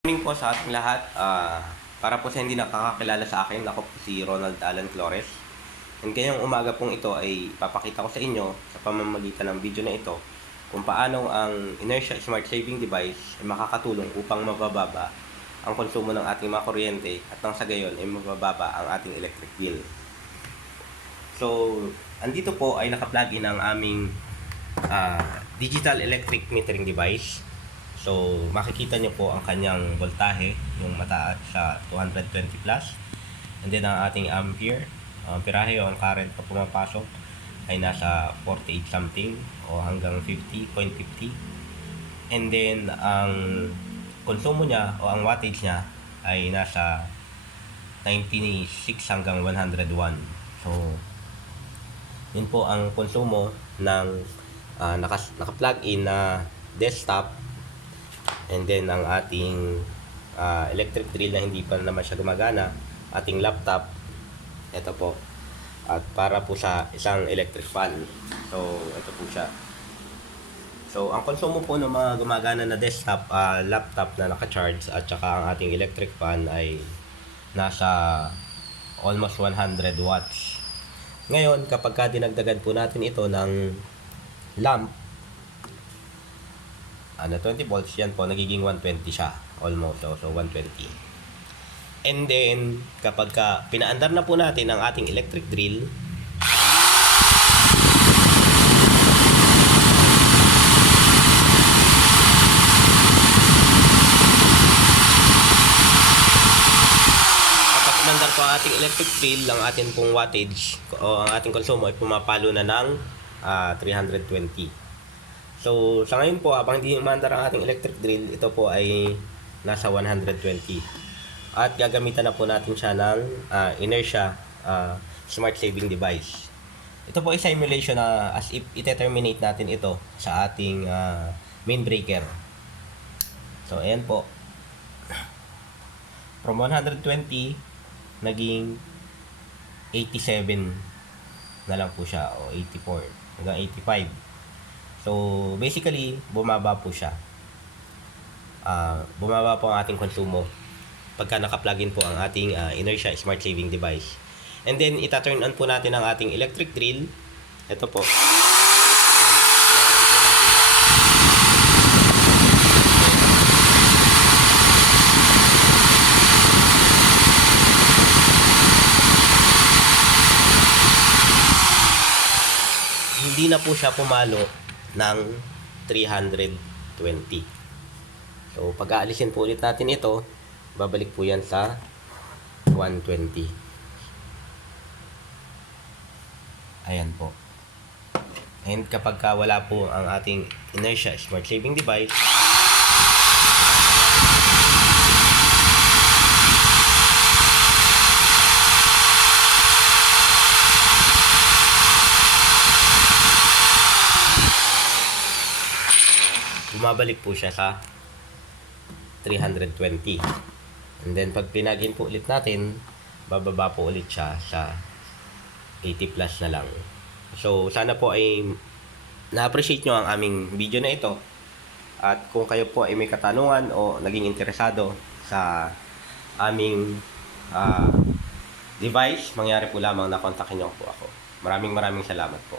Morning po sa ating lahat. Para po sa hindi nakakakilala sa akin, ako po si Ronald Alan Flores. And ngayong umaga pong ito ay papakita ko sa inyo sa pamamagitan ng video na ito kung paano ang Inertia Smart Saving Device ay makakatulong upang mabababa ang konsumo ng ating mga kuryente at nang sa gayon ay mabababa ang ating electric bill. So, andito po ay naka-plug-in ang aming digital electric metering device. So, makikita nyo po ang kanyang voltahe, yung mataas sa 220 plus. And then, ang ating ampere, pirahe o ang current na pumapasok ay nasa 48 something o hanggang 50.50. And then, ang konsumo niya o ang wattage niya ay nasa 96 hanggang 101. So, yun po ang konsumo ng naka-plug-in na desktop. And then ang ating electric drill na hindi pa naman siya gumagana, ating laptop, ito po, at para po sa isang electric fan. So ito po siya. So ang konsumo po ng mga gumagana na desktop, laptop na naka-charge at saka ang ating electric fan ay nasa almost 100 watts. Ngayon, kapag dinagdagan po natin ito ng lamp, 20 volts, yan po, nagiging 120 siya. Almost, so 120. And then, kapag pinaandar na po natin ang ating electric drill, kapag pinaandar po ang ating electric drill, ang ating pong wattage, o ang ating konsumo ay pumapalo na ng 320. So, sa ngayon po, habang hindi umandar ang ating electric drill, ito po ay nasa 120. At gagamitan na po natin siya ng Inertia Smart Saving Device. Ito po ay simulation na as if i-terminate natin ito sa ating main breaker. So, ayan po. From 120, naging 87 na lang po siya, o 84 hanggang 85. So, basically, bumaba po siya. Bumaba po ang ating konsumo pagka naka-plugin po ang ating Inertia Smart Saving Device. And then, ita-turn on po natin ang ating electric drill. Ito po. Hindi na po siya pumalo ng 320. So, pag-aalisin po ulit natin ito, babalik po yan sa 120. Ayan po. And kapag wala po ang ating Inertia Smart Saving Device, bumabalik po siya sa 320. And then pag pinagin po ulit natin, bababa po ulit siya sa 80 plus na lang. So sana po ay na-appreciate nyo ang aming video na ito. At kung kayo po ay may katanungan o naging interesado sa aming device, mangyari po lamang na kontakin nyo po ako. Maraming salamat po.